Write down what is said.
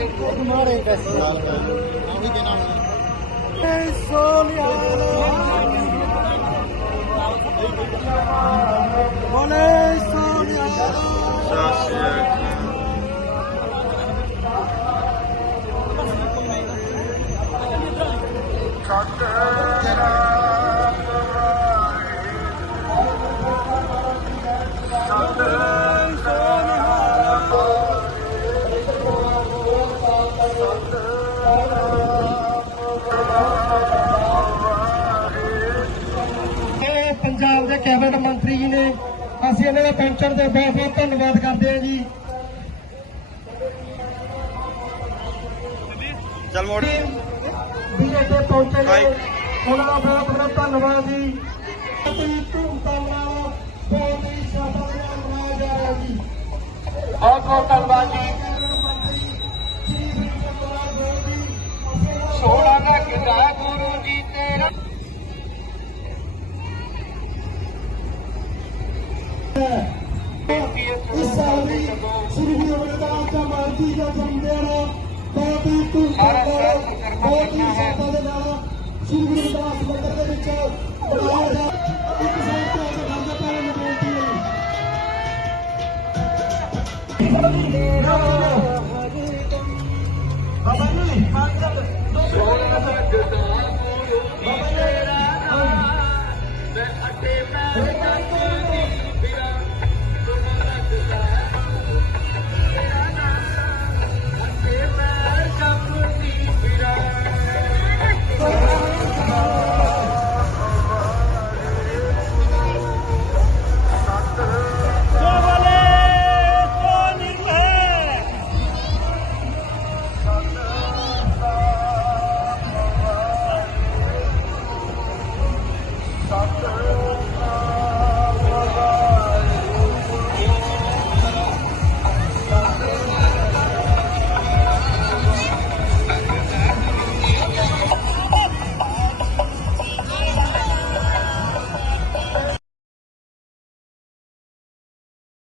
ਮਾਰੇ ਕੈਸੀ ਹਾਲ ਹੈ। ਉਹੀ ਦੇ ਨਾਲ ਤੇ ਸੋਲਿਆ ਕੈਬਨਿਟ ਮੰਤਰੀ ਜੀ ਨੇ ਅਸੀਂ ਇਹਨਾਂ ਦੇ ਪਹੁੰਚਣ ਤੇ ਬਹੁਤ ਬਹੁਤ ਧੰਨਵਾਦ ਕਰਦੇ ਹਾਂ ਜੀ ਚੱਲ ਮੋੜ ਵੀ ਇੱਥੇ ਪਹੁੰਚੇ ਨੇ ਉਹਨਾਂ ਦਾ ਬਹੁਤ ਬਹੁਤ ਧੰਨਵਾਦ ਜੀ ਬਹੁਤ ਧੂਮਧਾਮ ਨਾਲ ਬਹੁਤ ਹੀ ਸ਼ਾਨਦਾਰ ਨਾਲ ਮਨਾਇਆ ਜਾ ਰਿਹਾ ਜੀ ਬਹੁਤ ਬਹੁਤ ਧੰਨਵਾਦ ਜੀ ਇਸ ਸਾਲ ਵੀ ਸ੍ਰੀ ਗੁਰੂ ਰਵਿਦਾਸ ਦਾ ਮਾਰਦੀ ਦਾ ਜਨਮ ਦਿਨ ਬਹੁਤ ਹੀ ਧੂਮਧਾਮ ਨਾਲ ਬਹੁਤ ਹੀ ਸ਼ਰਧਾ ਦੇ ਨਾਲ ਸ੍ਰੀ ਗੁਰੂ ਰਵਿਦਾਸ ਮੰਦਰ ਦੇ ਵਿੱਚ ਮਨਾਇਆ ਜਾ ਇੱਕ ਸਾਲ ਤੋਂ ਅੱਗੇ ਕਰਦੇ ਪੈਰਾਂ ਨੂੰ ਬੇਨਤੀ ਹੈ ਬਾਬਾ ਜੀ ਮੰਗਲ